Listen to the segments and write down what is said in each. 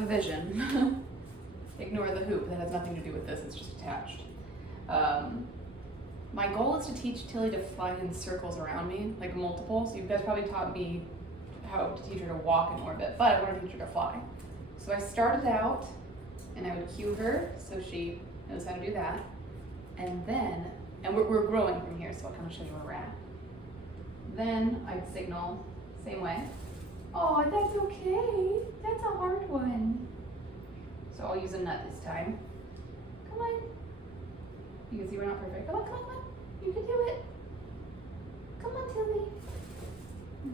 have a vision. Ignore the hoop, that has nothing to do with this, it's just attached. My goal is to teach Tilly to fly in circles around me, like multiple. So you guys probably taught me how to teach her to walk in orbit, but I want to teach her to fly. So I started out, and I would cue her, so she knows how to do that. And then, and we're growing from here, so I'll kind of show you where we're at. Then I'd signal, same way. Oh, that's okay. That's a hard one. So I'll use a nut this time. Come on. You can see we're not perfect. Come on, come on, come on. You can do it. Come on, Tilly.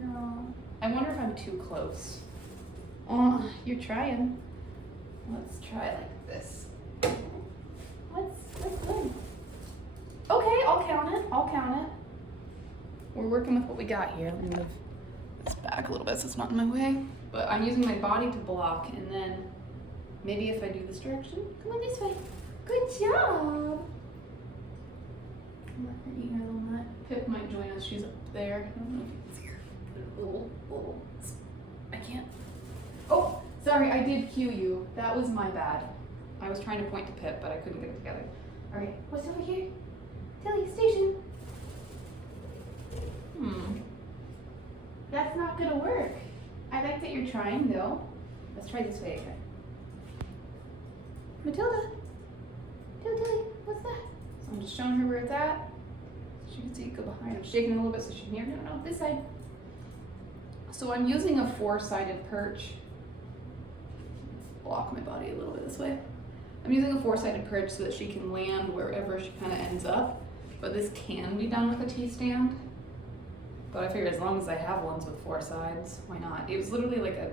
No. I wonder if I'm too close. Oh, you're trying. Let's try like this. That's good. Okay, I'll count it. I'll count it. We're working with what we got here. Let me move this back a little bit so it's not in my way. But I'm using my body to block, and then maybe if I do this direction, come on this way. Good job. Let her eat her little nut. Pip might join us. She's up there. I don't know if you can see her. Little. I can't. Oh, sorry. I did cue you. That was my bad. I was trying to point to Pip, but I couldn't get it together. All right. What's over here? Tilly, station. That's not gonna work. I like that you're trying though. Let's try this way again. Matilda. Tilly, what's that? So I'm just showing her where it's at. So she can see it go behind. I'm shaking it a little bit so she can hear. No, this side. So I'm using a 4-sided perch. Block my body a little bit this way. I'm using a 4-sided perch so that she can land wherever she kind of ends up. But this can be done with a T-stand. But I figured as long as I have ones with 4 sides, why not? It was literally like a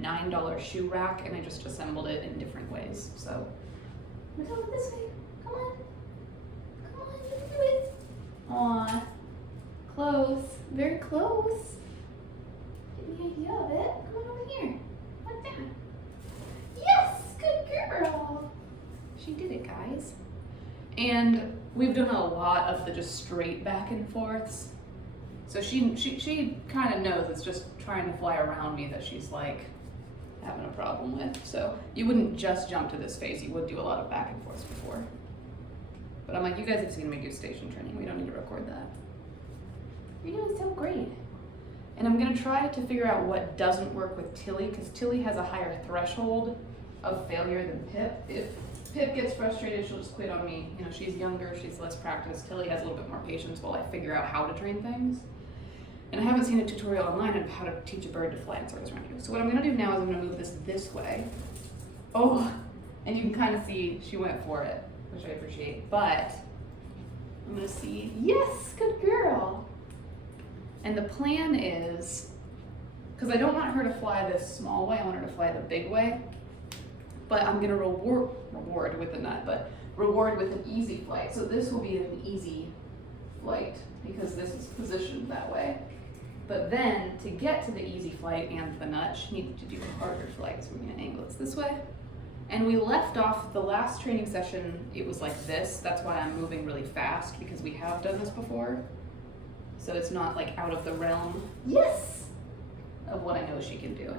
$9 shoe rack, and I just assembled it in different ways. So, Matilda, this way. Come on. Come on, you can do it. Aw, close. Very close. Get the idea of it. Come on over here. Like that. Yes, good girl. She did it, guys. And we've done a lot of the just straight back and forths. So she kind of knows it's just trying to fly around me that she's like having a problem with. So you wouldn't just jump to this phase, you would do a lot of back and forths before. But I'm like, you guys have seen me do station training, we don't need to record that. You're doing so great. And I'm gonna try to figure out what doesn't work with Tilly, because Tilly has a higher threshold of failure than Pip. If Pip gets frustrated, she'll just quit on me. You know, she's younger, she's less practiced. Tilly has a little bit more patience while I figure out how to train things. And I haven't seen a tutorial online on how to teach a bird to fly in circles around you. So what I'm gonna do now is I'm gonna move this way. Oh, and you can kind of see she went for it, which I appreciate. But I'm gonna see, yes, good girl. And the plan is, because I don't want her to fly this small way, I want her to fly the big way. But I'm gonna reward with the nut, but reward with an easy flight. So this will be an easy flight because this is positioned that way. But then to get to the easy flight and the nut, she needs to do a harder flight. So we're gonna angle it this way. And we left off the last training session, it was like this. That's why I'm moving really fast, because we have done this before. So it's not like out of the realm, yes, of what I know she can do.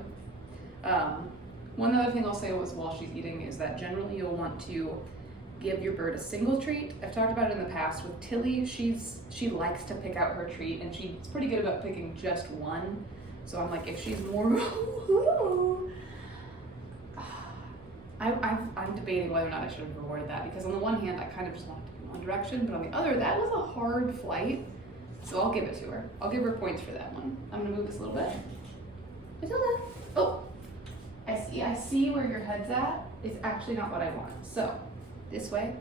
One other thing I'll say was while she's eating is that generally you'll want to give your bird a single treat. I've talked about it in the past with Tilly. She likes to pick out her treat, and she's pretty good about picking just one. So I'm like, if she's more, I'm debating whether or not I should have rewarded that, because on the one hand I kind of just want it to be one direction, but on the other that was a hard flight, so I'll give it to her. I'll give her points for that one. I'm gonna move this a little bit. Matilda. Oh. I see where your head's at. It's actually not what I want. So, this way.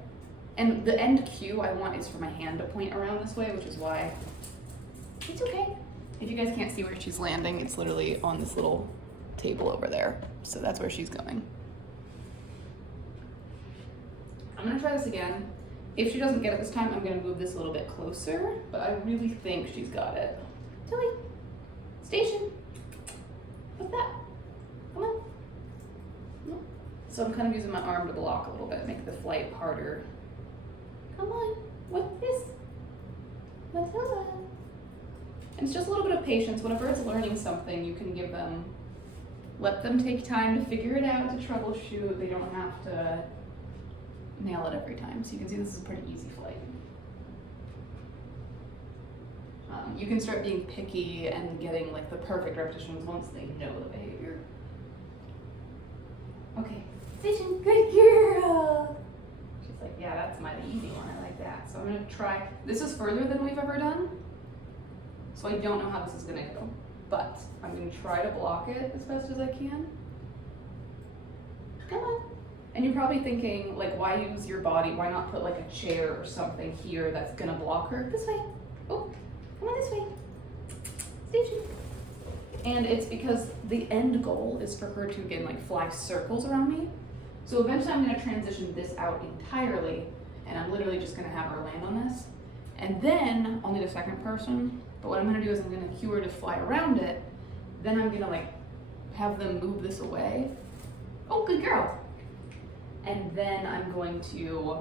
And the end cue I want is for my hand to point around this way, which is why it's okay. If you guys can't see where she's landing, it's literally on this little table over there. So that's where she's going. I'm gonna try this again. If she doesn't get it this time, I'm gonna move this a little bit closer, but I really think she's got it. Tilly, station. What's that? Come on. No. So I'm kind of using my arm to block a little bit, make the flight harder. Come on, what's this? Matilda. And it's just a little bit of patience. When a bird's learning something, you can give them let them take time to figure it out, to troubleshoot. They don't have to nail it every time. So you can see this is a pretty easy flight. You can start being picky and getting like the perfect repetitions once they know the behavior. Okay, station, good girl. She's like, yeah, that's my easy one, I like that. So I'm gonna try, this is further than we've ever done. So I don't know how this is gonna go, but I'm gonna try to block it as best as I can. Come on. And you're probably thinking, like, why use your body? Why not put like a chair or something here that's gonna block her? This way. Oh, come on this way. Station. And it's because the end goal is for her to, again, like fly circles around me. So eventually I'm gonna transition this out entirely, and I'm literally just gonna have her land on this. And then I'll need a second person, but what I'm gonna do is I'm gonna cue her to fly around it. Then I'm gonna like have them move this away. Oh, good girl. And then I'm going to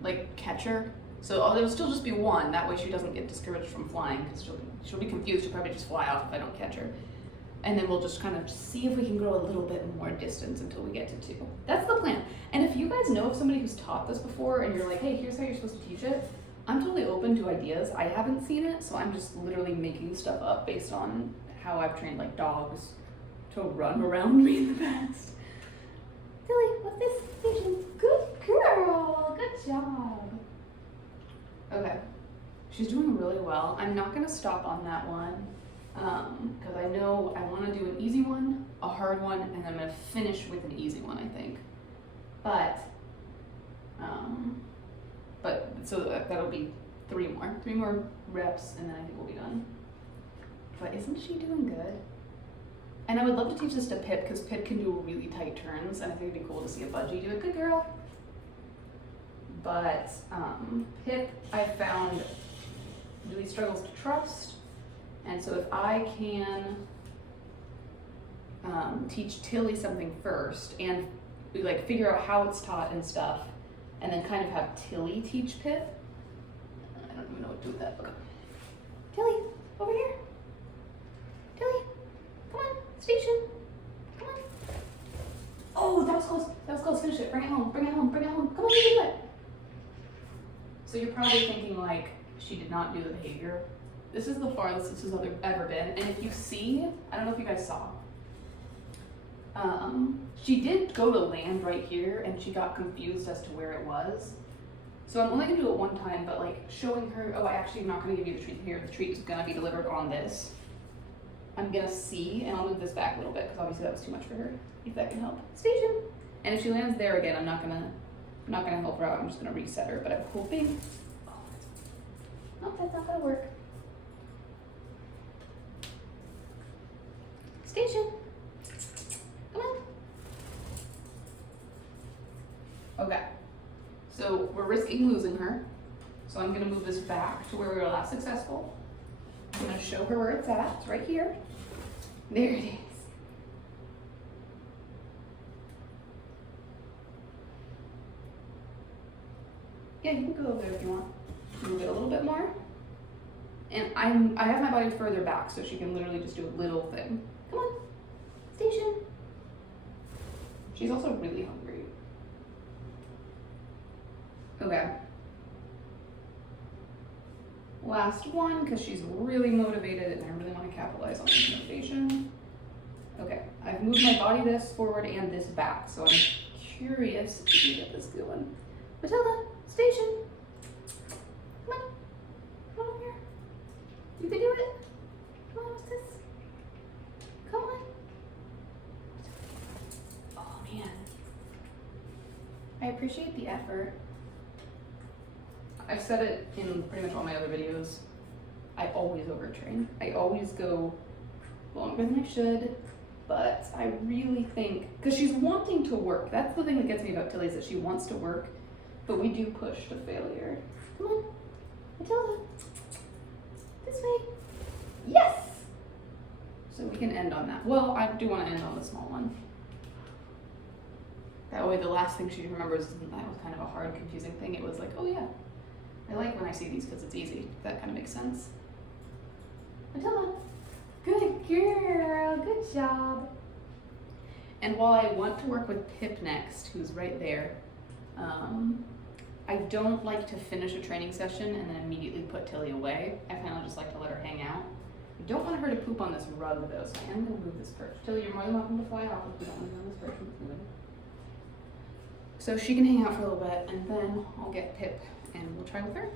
like catch her. So it'll still just be one, that way she doesn't get discouraged from flying, because she'll be confused, she'll probably just fly off if I don't catch her. And then we'll just kind of see if we can grow a little bit more distance until we get to 2. That's the plan. And if you guys know of somebody who's taught this before and you're like, hey, here's how you're supposed to teach it, I'm totally open to ideas. I haven't seen it, so I'm just literally making stuff up based on how I've trained like dogs to run around me in the past. Tilly, what's this station? Good girl, good job. Okay, she's doing really well. I'm not gonna stop on that one because I know I wanna do an easy one, a hard one, and I'm gonna finish with an easy one, I think. But so that'll be 3 more reps, and then I think we'll be done. But isn't she doing good? And I would love to teach this to Pip, because Pip can do really tight turns, and I think it'd be cool to see a budgie do it. Good girl. But Pip, I found, really struggles to trust. And so if I can teach Tilly something first, and we like figure out how it's taught and stuff, and then kind of have Tilly teach Pip. I don't even know what to do with that. Okay. Tilly, over here. Tilly, come on, station. Come on. Oh, that was close. That was close. Finish it. Bring it home. Bring it home. Bring it home. Come on, you can do it. So you're probably thinking like, she did not do the behavior. This is the farthest this has ever been. And if you see, I don't know if you guys saw, she did go to land right here and she got confused as to where it was. So I'm only gonna do it one time, but like showing her, oh, I actually am not gonna give you the treat here. The treat is gonna be delivered on this. I'm gonna see, and I'll move this back a little bit because obviously that was too much for her, if that can help. Station. And if she lands there again, I'm not gonna help her out, I'm just gonna reset her, but I'm hoping, oh, nope, that's not gonna work. Station, come on. Okay, so we're risking losing her, so I'm gonna move this back to where we were last successful. I'm gonna show her where it's at, it's right here. There it is. Yeah, you can go over there if you want. Move it a little bit more. And I have my body further back so she can literally just do a little thing. Come on, station. She's also really hungry. Okay. Last one, because she's really motivated and I really want to capitalize on this motivation. Okay, I've moved my body this forward and this back, so I'm curious if we can get this going. Matilda, station. Come on. Come on over here. You can do it. Come on, what's this? Come on. Oh man. I appreciate the effort. I've said it in pretty much all my other videos. I always overtrain. I always go longer than I should, but I really think, because she's wanting to work. That's the thing that gets me about Tilly, is that she wants to work, but we do push to failure. Come on, Matilda. This way. Yes! So we can end on that. Well, I do want to end on the small one. That way the last thing she remembers isn't that was kind of a hard, confusing thing. It was like, oh yeah, I like when I see these because it's easy. That kind of makes sense. Matilda, Good girl, good job. And while I want to work with Pip next, who's right there, I don't like to finish a training session and then immediately put Tilly away. I kind of just like to let her hang out. I don't want her to poop on this rug though, so I am going to move this perch. Tilly, you're more than welcome to fly off if you don't want to be on this perch. So she can hang out for a little bit, and then I'll get Pip and we'll try with her.